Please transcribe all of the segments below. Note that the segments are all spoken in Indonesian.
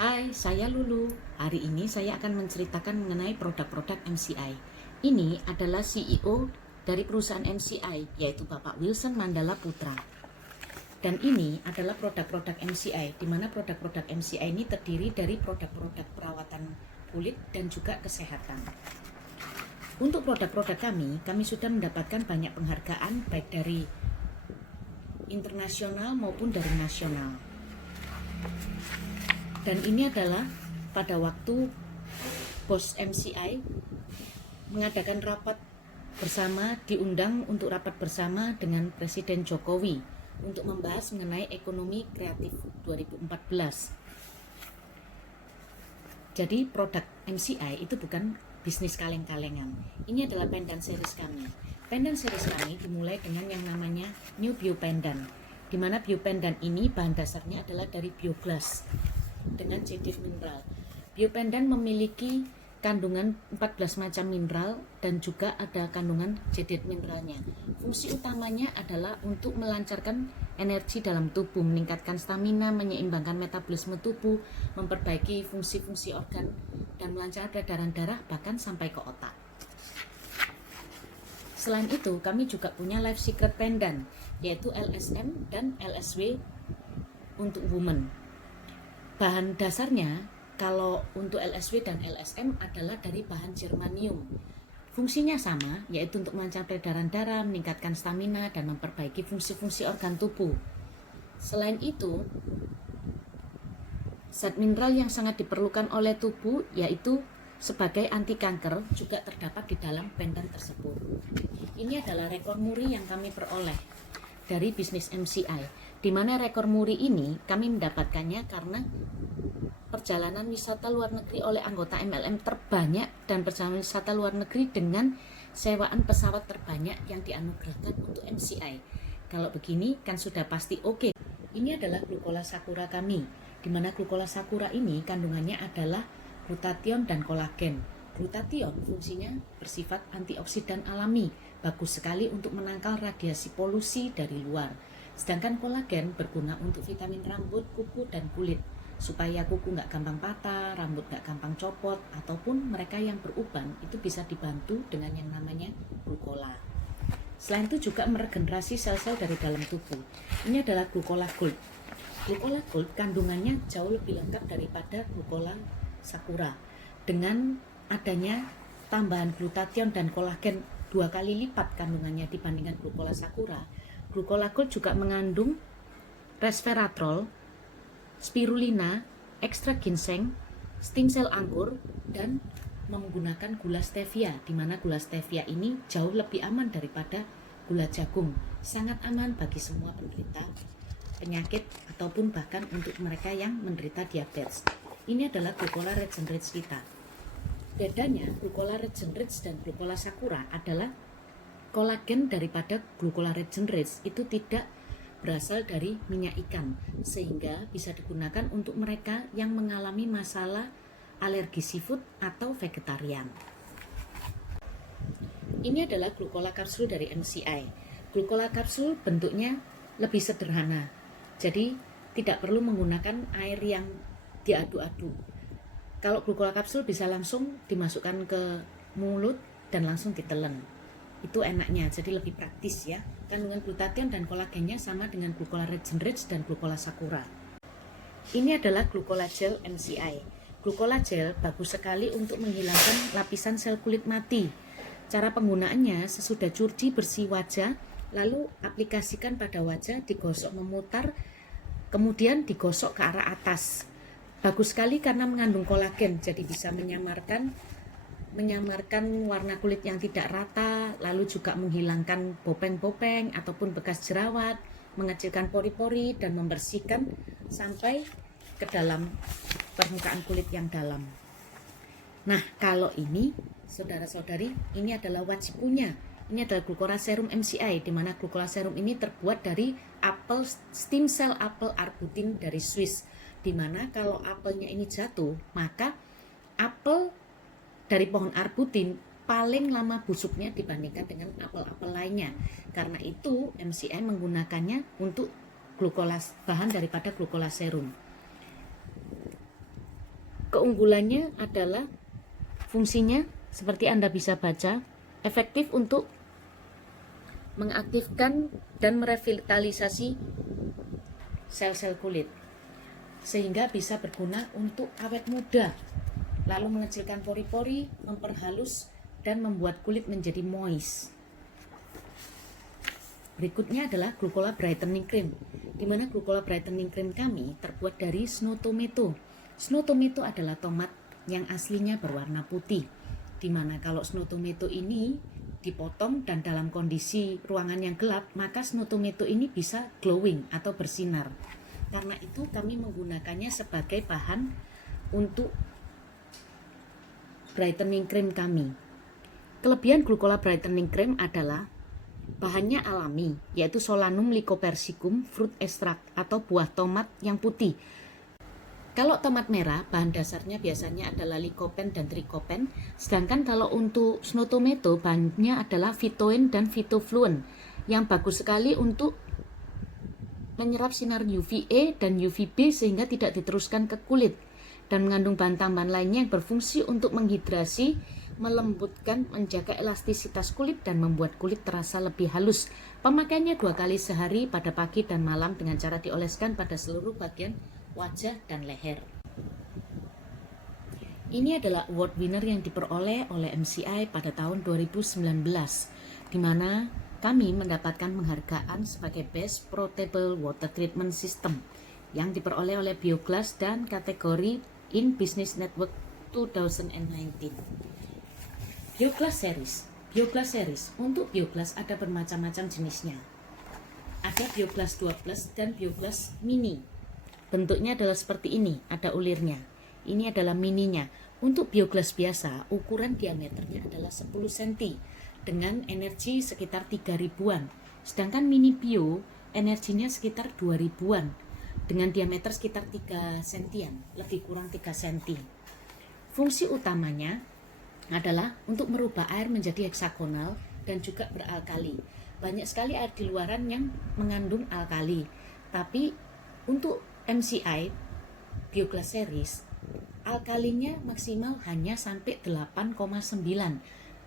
Hai, saya Lulu. Hari ini saya akan menceritakan mengenai produk-produk MCI. Ini adalah CEO dari perusahaan MCI, yaitu Bapak Wilson Mandala Putra. Dan ini adalah produk-produk MCI, di mana produk-produk MCI ini terdiri dari produk-produk perawatan kulit dan juga kesehatan. Untuk produk-produk kami sudah mendapatkan banyak penghargaan baik dari internasional maupun dari nasional. Dan ini adalah pada waktu bos MCI mengadakan rapat bersama, diundang untuk rapat bersama dengan Presiden Jokowi untuk membahas mengenai ekonomi kreatif 2014. Jadi produk MCI itu bukan bisnis kaleng-kalengan. Ini adalah pendant series kami. Pendant series kami dimulai dengan yang namanya New Bio Pendant, di mana bio pendant ini bahan dasarnya adalah dari bioglass dengan jaded mineral. Bio pendant memiliki kandungan 14 macam mineral dan juga ada kandungan jaded mineralnya. Fungsi utamanya adalah untuk melancarkan energi dalam tubuh, meningkatkan stamina, menyeimbangkan metabolisme tubuh, memperbaiki fungsi-fungsi organ, dan melancarkan peredaran darah bahkan sampai ke otak. Selain itu, kami juga punya Life Secret Pendant, yaitu LSM dan LSW untuk women. Bahan dasarnya kalau untuk LSW dan LSM adalah dari bahan germanium. Fungsinya sama, yaitu untuk melancarkan peredaran darah, meningkatkan stamina, dan memperbaiki fungsi-fungsi organ tubuh. Selain itu, zat mineral yang sangat diperlukan oleh tubuh, yaitu sebagai anti kanker, juga terdapat di dalam pendant tersebut. Ini adalah rekor muri yang kami peroleh dari bisnis MCI, di mana rekor muri ini kami mendapatkannya karena perjalanan wisata luar negeri oleh anggota MLM terbanyak dan perjalanan wisata luar negeri dengan sewaan pesawat terbanyak yang dianugerahkan untuk MCI. Kalau begini kan sudah pasti oke. Ini adalah glucola sakura kami, di mana glucola sakura ini kandungannya adalah glutathione dan kolagen. Glutathione fungsinya bersifat antioksidan alami, bagus sekali untuk menangkal radiasi polusi dari luar. Sedangkan kolagen berguna untuk vitamin rambut, kuku, dan kulit, supaya kuku nggak gampang patah, rambut nggak gampang copot, ataupun mereka yang beruban itu bisa dibantu dengan yang namanya glucola. Selain itu juga meregenerasi sel-sel dari dalam tubuh. Ini adalah glucola gold. Glucola gold kandungannya jauh lebih lengkap daripada glucola sakura. Dengan adanya tambahan glutathione dan kolagen 2 kali lipat kandungannya dibandingkan glucola sakura, glucola gold juga mengandung resveratrol, spirulina, ekstrak ginseng, stem cell anggur, dan menggunakan gula stevia, di mana gula stevia ini jauh lebih aman daripada gula jagung. Sangat aman bagi semua penderita penyakit ataupun bahkan untuk mereka yang menderita diabetes. Ini adalah glucola regenerate kita. Bedanya glucola regenerate dan glucola sakura adalah kolagen daripada glucola regenerate itu tidak berasal dari minyak ikan, sehingga bisa digunakan untuk mereka yang mengalami masalah alergi seafood atau vegetarian. Ini adalah glucola kapsul dari MCI. Glucola kapsul bentuknya lebih sederhana, jadi tidak perlu menggunakan air yang diaduk-aduk. Kalau glucola kapsul bisa langsung dimasukkan ke mulut dan langsung ditelan. Itu enaknya, jadi lebih praktis ya. Kandungan glutathione dan kolagennya sama dengan glucola regenerate dan glucola sakura. Ini adalah glucola gel MCI. Glucola gel bagus sekali untuk menghilangkan lapisan sel kulit mati. Cara penggunaannya sesudah cuci bersih wajah, lalu aplikasikan pada wajah, digosok memutar, kemudian digosok ke arah atas. Bagus sekali karena mengandung kolagen, jadi bisa menyamarkan warna kulit yang tidak rata, lalu juga menghilangkan bopeng-bopeng ataupun bekas jerawat, mengecilkan pori-pori dan membersihkan sampai ke dalam permukaan kulit yang dalam. Nah, kalau ini saudara-saudari, ini adalah wajib punya. Ini adalah glucola serum MCI, di mana glucola serum ini terbuat dari apel, stem cell apel arbutin dari Swiss, di mana kalau apelnya ini jatuh, maka apel dari pohon arbutin paling lama busuknya dibandingkan dengan apel-apel lainnya. Karena itu MCI menggunakannya untuk glukola, bahan daripada glucola serum. Keunggulannya adalah fungsinya seperti Anda bisa baca, efektif untuk mengaktifkan dan merevitalisasi sel-sel kulit, sehingga bisa berguna untuk awet muda, lalu mengecilkan pori-pori, memperhalus, dan membuat kulit menjadi moist. Berikutnya adalah Glucola Brightening Cream, di mana Glucola Brightening Cream kami terbuat dari snow tomato. Snow tomato adalah tomat yang aslinya berwarna putih, di mana kalau snow tomato ini dipotong dan dalam kondisi ruangan yang gelap, maka snow tomato ini bisa glowing atau bersinar. Karena itu kami menggunakannya sebagai bahan untuk brightening cream kami. Kelebihan Glucola Brightening Cream adalah bahannya alami, yaitu Solanum lycopersicum fruit extract atau buah tomat yang putih. Kalau tomat merah, bahan dasarnya biasanya adalah lycopene dan trichopen, sedangkan kalau untuk snow tomato, bahannya adalah phytoin dan phytofluon, yang bagus sekali untuk menyerap sinar UVA dan UVB sehingga tidak diteruskan ke kulit, dan mengandung bahan tambahan lainnya yang berfungsi untuk menghidrasi, melembutkan, menjaga elastisitas kulit, dan membuat kulit terasa lebih halus. Pemakaiannya 2 kali sehari pada pagi dan malam dengan cara dioleskan pada seluruh bagian wajah dan leher. Ini adalah award winner yang diperoleh oleh MCI pada tahun 2019, di mana kami mendapatkan penghargaan sebagai Best Portable Water Treatment System yang diperoleh oleh Bioglass dan kategori In Business Network 2019. Bioglass series. Untuk Bioglass ada bermacam-macam jenisnya. Ada Bioglass 2 Plus dan Bioglass Mini. Bentuknya adalah seperti ini, ada ulirnya. Ini adalah mininya. Untuk Bioglass biasa, ukuran diameternya adalah 10 cm dengan energi sekitar 3 ribuan. Sedangkan Mini Bio energinya sekitar 2 ribuan dengan diameter sekitar 3 cm, lebih kurang 3 cm. Fungsi utamanya adalah untuk merubah air menjadi heksagonal dan juga beralkali. Banyak sekali air di luaran yang mengandung alkali, tapi untuk MCI Bioglass series alkalinya maksimal hanya sampai 8,9.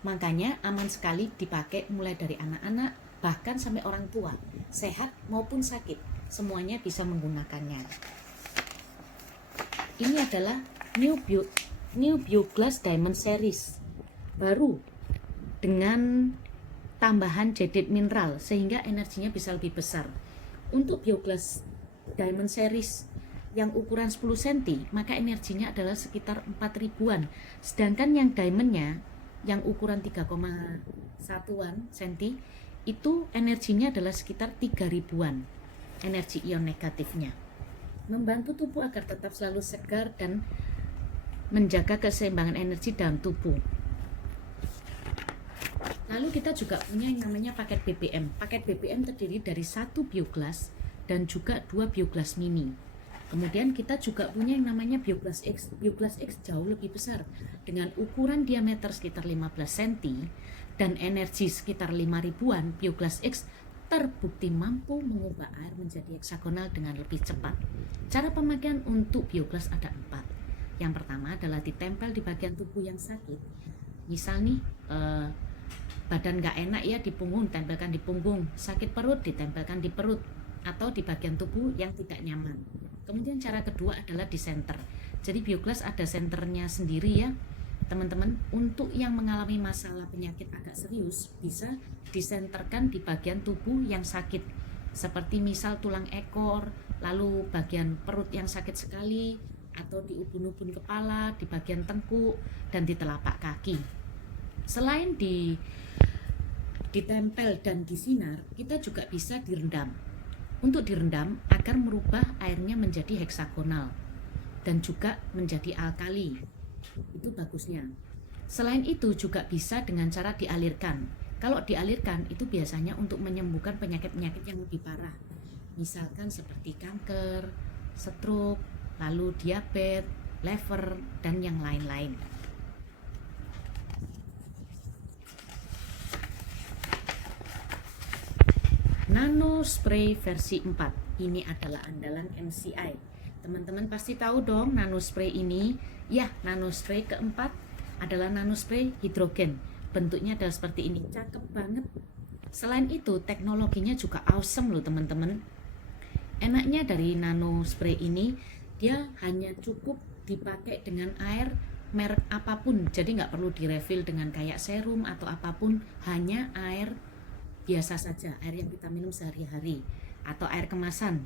Makanya aman sekali dipakai mulai dari anak-anak bahkan sampai orang tua, sehat maupun sakit, semuanya bisa menggunakannya. Ini adalah New Bioglass Diamond Series baru dengan tambahan jaded mineral sehingga energinya bisa lebih besar. Untuk Bioglass Diamond Series yang ukuran 10 cm maka energinya adalah sekitar 4 ribuan, sedangkan yang diamondnya yang ukuran 3,1 cm itu energinya adalah sekitar 3 ribuan energi ion negatifnya, membantu tubuh agar tetap selalu segar dan menjaga keseimbangan energi dalam tubuh. Lalu kita juga punya yang namanya paket BBM. Paket BBM terdiri dari 1 Bioglass dan juga 2 Bioglass Mini. Kemudian kita juga punya yang namanya Bioglass X. Bioglass X jauh lebih besar dengan ukuran diameter sekitar 15 cm dan energi sekitar 5 ribuan. Bioglass X terbukti mampu mengubah air menjadi heksagonal dengan lebih cepat. Cara pemakaian untuk Bioglass ada 4. Yang pertama adalah ditempel di bagian tubuh yang sakit. Misal nih badan gak enak ya di punggung, tempelkan di punggung. Sakit perut, ditempelkan di perut atau di bagian tubuh yang tidak nyaman. Kemudian cara kedua adalah di center. Jadi Bioglass ada senternya sendiri ya teman-teman. Untuk yang mengalami masalah penyakit agak serius bisa disenterkan di bagian tubuh yang sakit, seperti misal tulang ekor, lalu bagian perut yang sakit sekali, atau di ubun-ubun kepala, di bagian tengkuk, dan di telapak kaki. Selain ditempel dan disinar, kita juga bisa direndam. Untuk direndam agar merubah airnya menjadi heksagonal dan juga menjadi alkali. Itu bagusnya. Selain itu juga bisa dengan cara dialirkan. Kalau dialirkan itu biasanya untuk menyembuhkan penyakit-penyakit yang lebih parah. Misalkan seperti kanker, stroke, lalu diabetes, liver, dan yang lain-lain. Nano Spray versi 4. Ini adalah andalan MCI. Teman-teman pasti tahu dong nanospray ini. Ya, nanospray keempat adalah nanospray hidrogen. Bentuknya adalah seperti ini, cakep banget. Selain itu, teknologinya juga awesome loh teman-teman. Enaknya dari nanospray ini, dia hanya cukup dipakai dengan air merek apapun. Jadi nggak perlu direfill dengan kayak serum atau apapun, hanya air biasa saja, air yang kita minum sehari-hari atau air kemasan.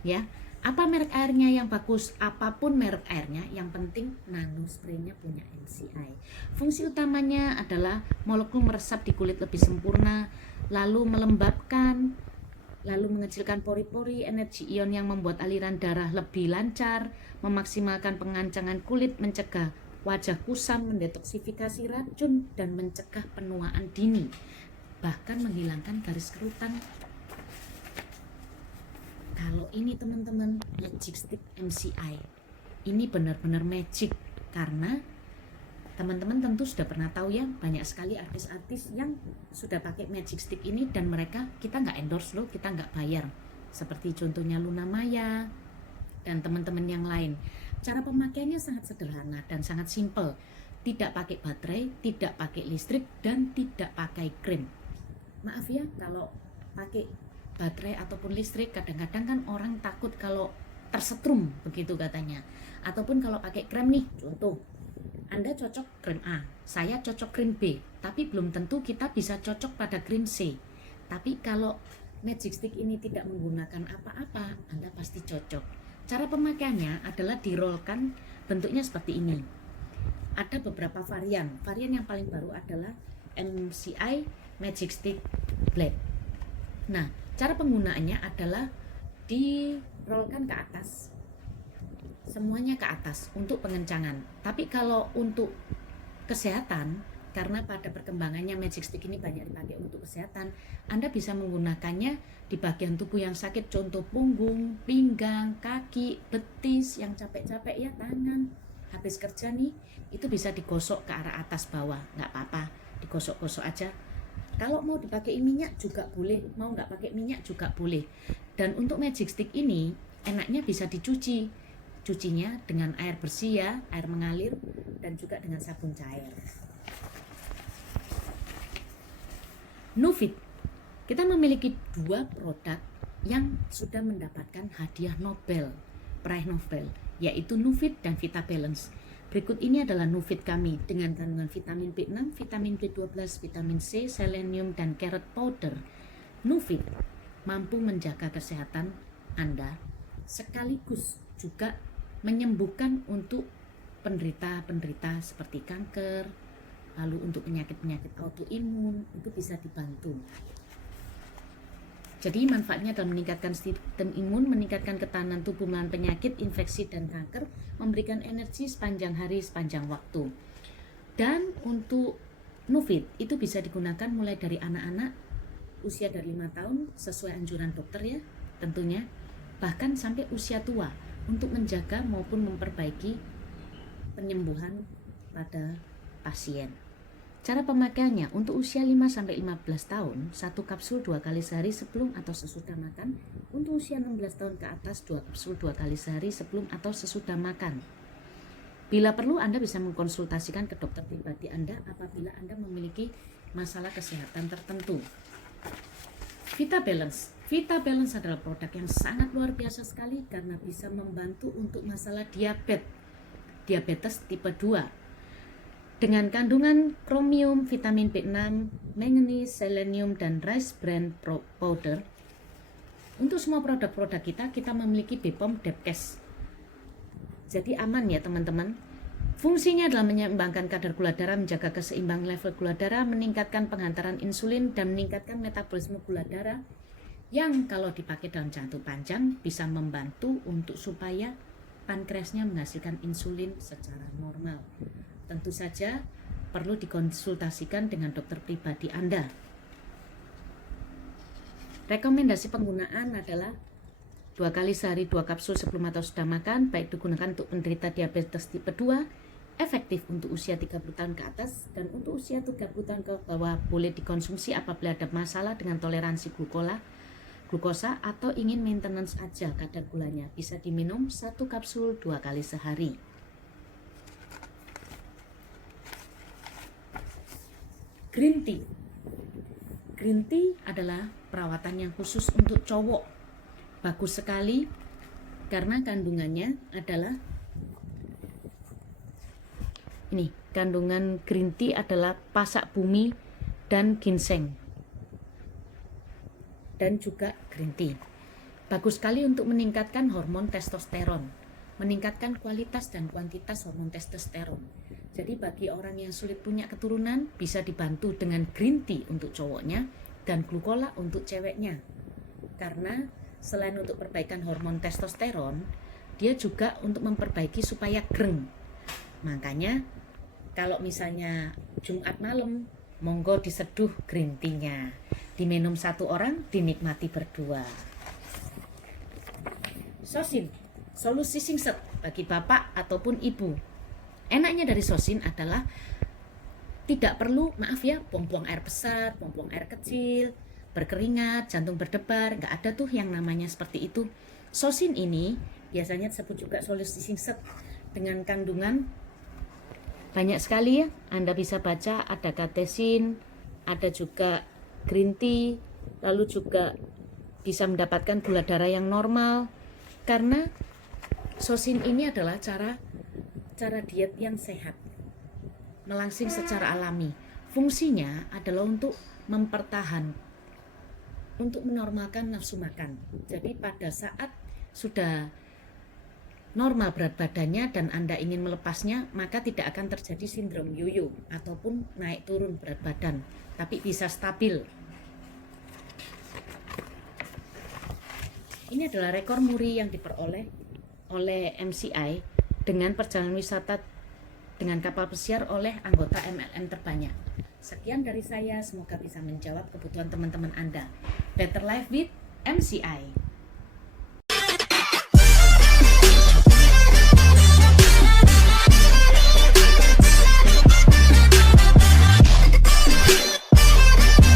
Ya, apa merek airnya yang bagus? Apapun merek airnya, yang penting nanospraynya punya MCI. Fungsi utamanya adalah molekul meresap di kulit lebih sempurna, lalu melembabkan, lalu mengecilkan pori-pori, energi ion yang membuat aliran darah lebih lancar, memaksimalkan pengancangan kulit, mencegah wajah kusam, mendetoksifikasi racun, dan mencegah penuaan dini, bahkan menghilangkan garis kerutan. Kalau ini teman-teman, Magic Stick MCI ini benar-benar magic, karena teman-teman tentu sudah pernah tahu ya, banyak sekali artis-artis yang sudah pakai Magic Stick ini dan mereka, kita nggak endorse loh, kita nggak bayar, seperti contohnya Luna Maya dan teman-teman yang lain. Cara pemakaiannya sangat sederhana dan sangat simple, tidak pakai baterai, tidak pakai listrik, dan tidak pakai krim. Maaf ya kalau pakai baterai ataupun listrik, kadang-kadang kan orang takut kalau tersetrum begitu katanya. Ataupun kalau pakai krem nih, contoh Anda cocok krim A, saya cocok krim B, tapi belum tentu kita bisa cocok pada krim C. Tapi kalau Magic Stick ini tidak menggunakan apa-apa, Anda pasti cocok. Cara pemakaiannya adalah dirolkan, bentuknya seperti ini. Ada beberapa varian yang paling baru adalah MCI Magic Stick Black. Nah, cara penggunaannya adalah dirolkan ke atas, semuanya ke atas untuk pengencangan. Tapi kalau untuk kesehatan, karena pada perkembangannya Magic Stick ini banyak dipakai untuk kesehatan, Anda bisa menggunakannya di bagian tubuh yang sakit, contoh punggung, pinggang, kaki, betis, yang capek-capek ya, tangan. Habis kerja nih, itu bisa digosok ke arah atas bawah, nggak apa-apa, digosok-gosok aja. Kalau mau dipakai minyak juga boleh, mau nggak pakai minyak juga boleh. Dan untuk Magic Stick ini enaknya bisa dicuci. Cucinya dengan air bersih ya, air mengalir, dan juga dengan sabun cair. Nufit, kita memiliki 2 produk yang sudah mendapatkan hadiah Nobel, peraih Nobel, yaitu Nufit dan Vita Balance. Berikut ini adalah Nufit kami dengan kandungan vitamin B6, vitamin B12, vitamin C, selenium, dan carrot powder. Nufit mampu menjaga kesehatan Anda sekaligus juga menyembuhkan untuk penderita-penderita seperti kanker, lalu untuk penyakit-penyakit autoimun, itu bisa dibantu. Jadi manfaatnya adalah meningkatkan sistem imun, meningkatkan ketahanan tubuh melawan penyakit, infeksi, dan kanker, memberikan energi sepanjang hari, sepanjang waktu. Dan untuk Nufit itu bisa digunakan mulai dari anak-anak usia dari 5 tahun sesuai anjuran dokter ya tentunya, bahkan sampai usia tua untuk menjaga maupun memperbaiki penyembuhan pada pasien. Cara pemakaiannya untuk usia 5-15 tahun, 1 kapsul 2 kali sehari sebelum atau sesudah makan. Untuk usia 16 tahun ke atas, 2 kapsul 2 kali sehari sebelum atau sesudah makan. Bila perlu, Anda bisa mengkonsultasikan ke dokter pribadi Anda apabila Anda memiliki masalah kesehatan tertentu. Vita Balance. Vita Balance adalah produk yang sangat luar biasa sekali karena bisa membantu untuk masalah diabetes tipe 2. Dengan kandungan kromium, vitamin B6, manganese, selenium, dan rice bran powder. Untuk semua produk-produk kita memiliki BPOM Depkes. Jadi aman ya teman-teman. Fungsinya adalah menyeimbangkan kadar gula darah, menjaga keseimbangan level gula darah, meningkatkan penghantaran insulin, dan meningkatkan metabolisme gula darah, yang kalau dipakai dalam jangka panjang bisa membantu untuk supaya pankreasnya menghasilkan insulin secara normal. Tentu saja perlu dikonsultasikan dengan dokter pribadi Anda. Rekomendasi penggunaan adalah 2 kali sehari 2 kapsul sebelum atau sudah makan, baik digunakan untuk penderita diabetes tipe 2, efektif untuk usia 30 tahun ke atas, dan untuk usia 30 tahun ke bawah boleh dikonsumsi apabila ada masalah dengan toleransi glukola, glukosa atau ingin maintenance aja kadar gulanya, bisa diminum 1 kapsul 2 kali sehari. Green tea. Green tea adalah perawatan yang khusus untuk cowok. Bagus sekali karena kandungannya adalah ini, kandungan green tea adalah pasak bumi dan ginseng. Dan juga green tea. Bagus sekali untuk meningkatkan hormon testosteron, meningkatkan kualitas dan kuantitas hormon testosteron. Jadi bagi orang yang sulit punya keturunan, bisa dibantu dengan green tea untuk cowoknya dan glukola untuk ceweknya. Karena selain untuk perbaikan hormon testosteron, dia juga untuk memperbaiki supaya greng. Makanya kalau misalnya Jumat malam, monggo diseduh green tea-nya. Diminum 1 orang, dinikmati berdua. Sosin, solusi singset bagi bapak ataupun ibu. Enaknya dari sosin adalah tidak perlu, maaf ya, buang-buang air besar, buang-buang air kecil, berkeringat, jantung berdebar, nggak ada tuh yang namanya seperti itu. Sosin ini biasanya disebut juga solusi singset dengan kandungan banyak sekali ya. Anda bisa baca ada katesin, ada juga green tea, lalu juga bisa mendapatkan gula darah yang normal. Karena sosin ini adalah cara diet yang sehat, melangsing secara alami. Fungsinya adalah untuk mempertahankan, untuk menormalkan nafsu makan. Jadi pada saat sudah normal berat badannya dan Anda ingin melepasnya, maka tidak akan terjadi sindrom yoyo ataupun naik turun berat badan, tapi bisa stabil. Ini adalah rekor muri yang diperoleh oleh MCI dengan perjalanan wisata dengan kapal pesiar oleh anggota MLM terbanyak. Sekian dari saya, semoga bisa menjawab kebutuhan teman-teman Anda. Better Life with MCI.